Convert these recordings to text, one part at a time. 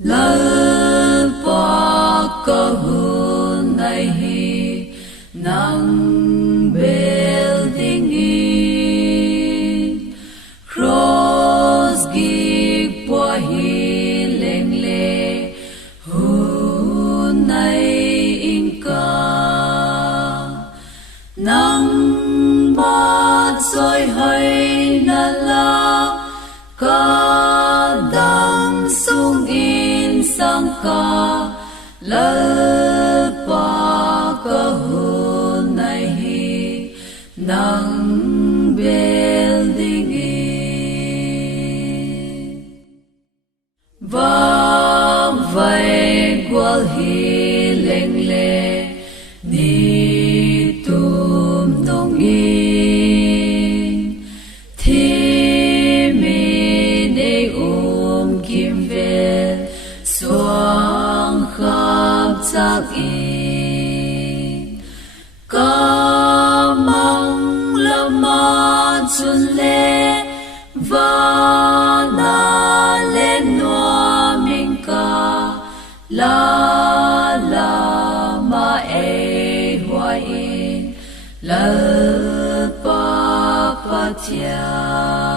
Lalpa kahun ai hi nang bel dingin Khross gikpua lengle hunai ingka Nangma chawihawi nala kadam sungin sangka Lalpa kahun ai hi nang bel dingin vang vai gual lengle nitum nungin Thimin kîmvel suang khapchak mang lama chun Vânah nuam ingka huai Lalpa pathian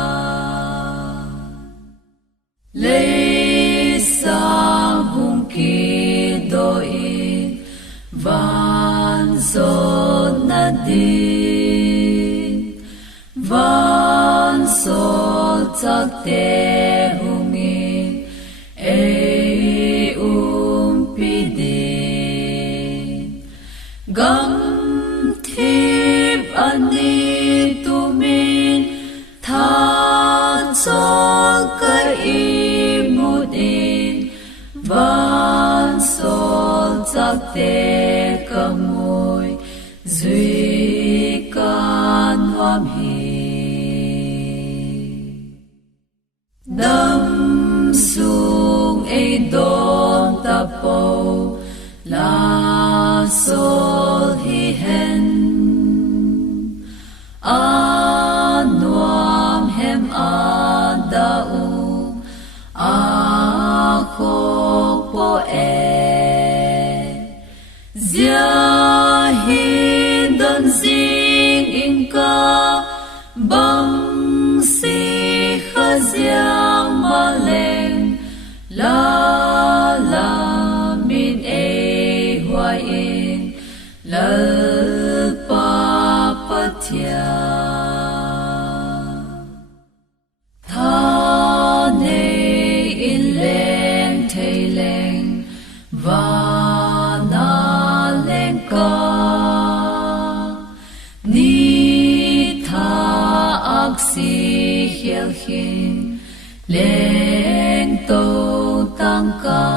kidaw van zot na din van sol chak te hungin pidin gam thip ani tumin tha âksi imudin van sol chak te kamui duy kan nuam hi dam sung don tapo la sol hi hen nuam hem daum khok po zia hi don zing ingka bang si khaziang maleng la min huai Lalpa pathian Thâ Vânah Angel Thâ Âksi hileng lento tangka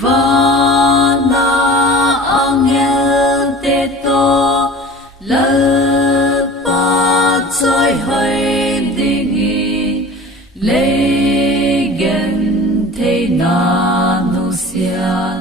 Vânah Angel te to Lalpa chawihawi dingin lengle nusia'n